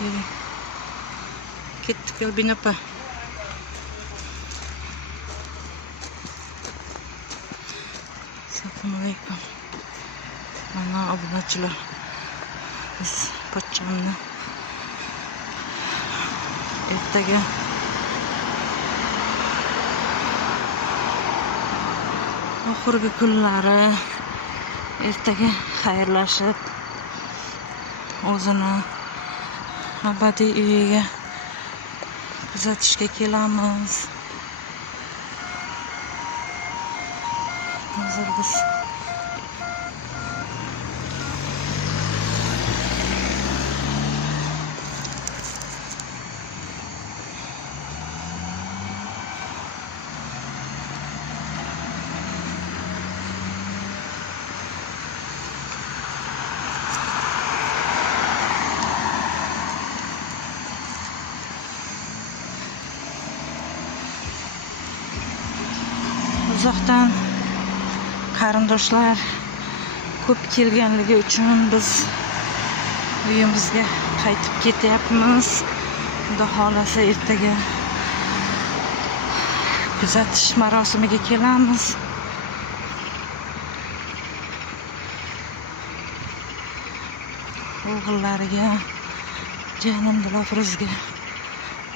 Yürü. Ketdik Albina opa. Assalomu alaykum. Mana obunachilar. Biz pochchamni ertaga oxirgi kunlari ertaga xayrlashib o'zini abadiy uyiga kuzatishga kelamiz. Hozir biz uzoqdan qarindoshlar ko'p kelganligi uchun biz uyimizga qaytib ketyapmiz. Xudo xolasa ertaga kuzatish marosimiga kelamiz. O'g'illariga, jiyanim Dilofruzga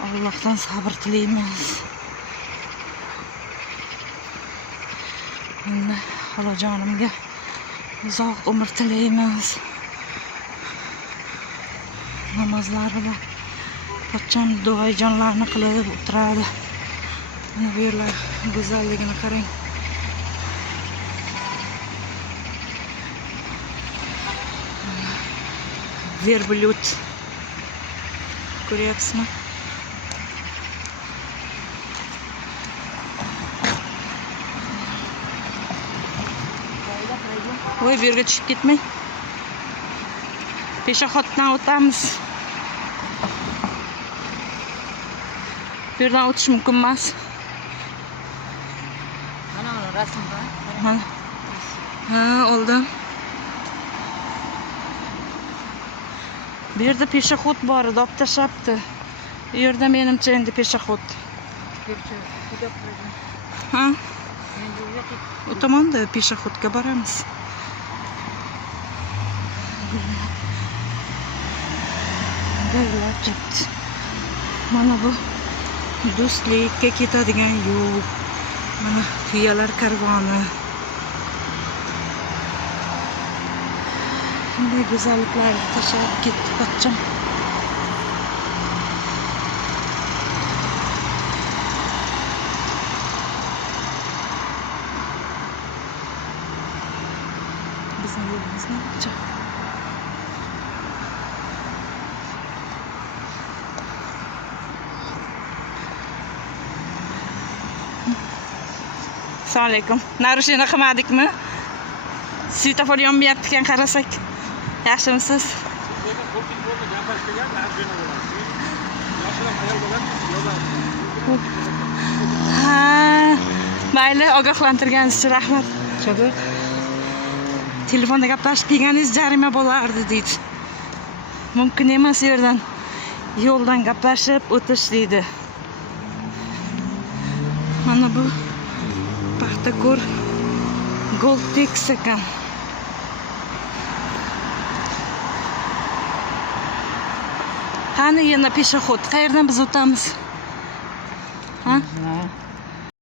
Allohdan sabr tilaymiz. Endi xolajonimga uzoq umr tilaymiz. Namozlarida pochcham duojonlarni qilib o'tiradi. Mana bu yerlar go'zalligini qarang. Verblud. Ko'ryapsizmi? Voy, bu yerga tushib ketmang. Peshoxoddan o'tamiz. Bu yerdan o'tish mumkin emas. Mana rasm bor. Ha, oldim. Bu yerda peshoxod bor edi, olib tashlabdi. Bu yerda menimcha endi peshoxod. Ha? U tomonda peshoxodga boramiz. Gaylar ketdi. Mana bu do'stlikka ketadigan yo'l. Mana tuyalar karvoni. Bunday go'zalliklarni tashlab ketdi pochcham. Bizning yo'limizni chiq. Assalomu alaykum. Narushina qilmadikmi? Svetofor yonmayapti ekan, qarasak. Yaxshimisiz? Ha, mayli, ogohlantirganingiz uchun rahmat. Telefonda gaplashib kelganingiz jarima bo'lardi deydi. Mumkin emas yerdan yo'ldan gaplashib o'tish deydi. Mana bu Paxtakor Goldtex ekan. Qani yana peshoxod, qayerdan biz o'tamiz? Ha?